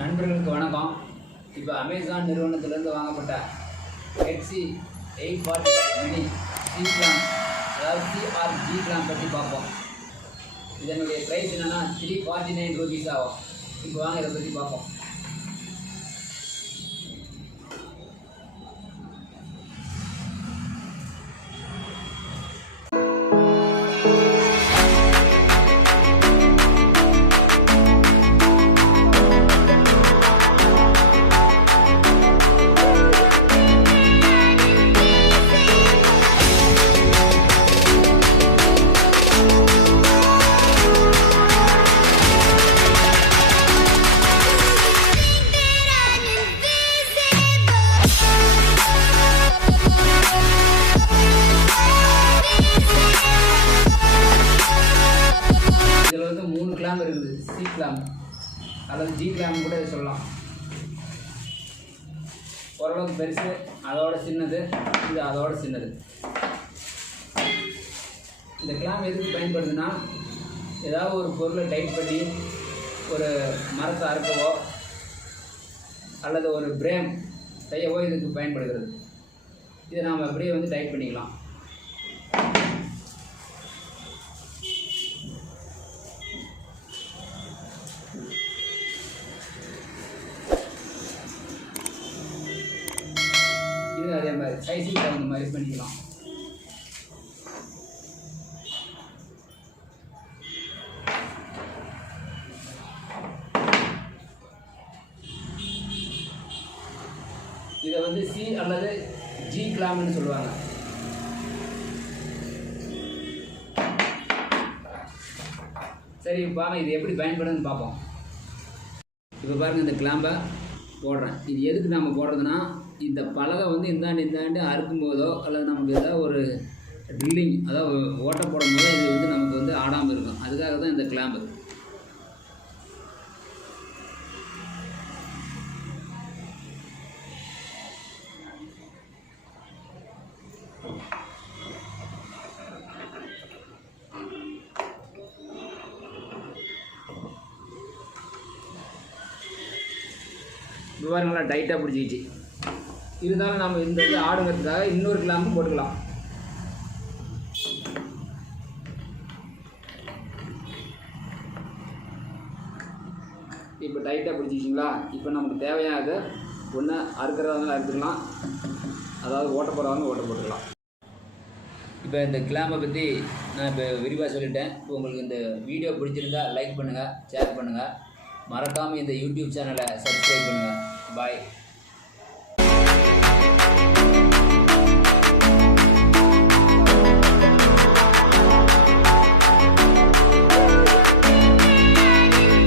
நண்பர்களுக்கு வணக்கம். இப்போ அமேசான் நிறுவனத்திலிருந்து வாங்கப்பட்ட Ketsy 840 மினி சி கிளாம், அதாவது சிஆர்ஜி கிளாம் பற்றி பார்ப்போம். இதனுடைய ப்ரைஸ் என்னென்னா 349 ரூபீஸ் ஆகும். இப்போ வாங்க இதை பற்றி பார்ப்போம். இதில் வந்து 3 கிளாம் இருக்குது. சி கிளாம் அல்லது ஜி கிளாம் கூட சொல்லலாம். ஓரளவுக்கு பெருசு, அதோட சின்னது, இது அதோட சின்னது. இந்த கிளாம் எதுக்கு பயன்படுதுன்னா, ஏதாவது ஒரு பொருளை டைட் பண்ணி ஒரு மரத்தை அறுக்கவோ அல்லது ஒரு பிரேம் செய்யவோ இதுக்கு பயன்படுகிறது. இதை நாம் அப்படியே வந்து டைட் பண்ணிக்கலாம். இது அதே மாதிரி சைஸுக்கு தகுந்த மாதிரி பண்ணிக்கலாம். இதை வந்து சி அல்லது ஜி கிளாம்னு சொல்லுவாங்க. சரி, பாருங்க இது எப்படி பயன்படுதுன்னு பார்ப்போம். இப்போ பாருங்கள், இந்த கிளாம்பை போடுறேன். இது எதுக்கு நம்ம போடுறதுன்னா, இந்த பலகை வந்து இந்தாண்டு அறுக்கும் போதோ அல்லது நமக்கு ஏதாவது ஒரு ட்ரில்லிங், அதாவது ஓட்ட போடும் போதோ இது வந்து நமக்கு வந்து ஆடாமல் இருக்கும். அதுக்காக தான் இந்த கிளாம்பு. இப்போ நல்லா டைட்டாக பிடிச்சிக்கிச்சு. இருந்தாலும் நம்ம இந்த இது ஆடுங்கிறதுக்காக இன்னொரு கிளாம்பும் போட்டுக்கலாம். இப்போ டைட்டாக பிடிச்சிச்சிங்களா? இப்போ நமக்கு தேவையானது ஒன்று அறுக்கிறவங்க அறுத்துக்கலாம், அதாவது ஓட்ட போகிறவங்க ஓட்ட போட்டுக்கலாம். இப்போ இந்த கிளாம்பை பற்றி நான் இப்போ விரிவாக சொல்லிட்டேன். இப்போ உங்களுக்கு இந்த வீடியோ பிடிச்சிருந்தா லைக் பண்ணுங்கள், ஷேர் பண்ணுங்கள், மறக்காமல் இந்த யூடியூப் சேனலை சப்ஸ்கிரைப் பண்ணுங்கள். பாய்.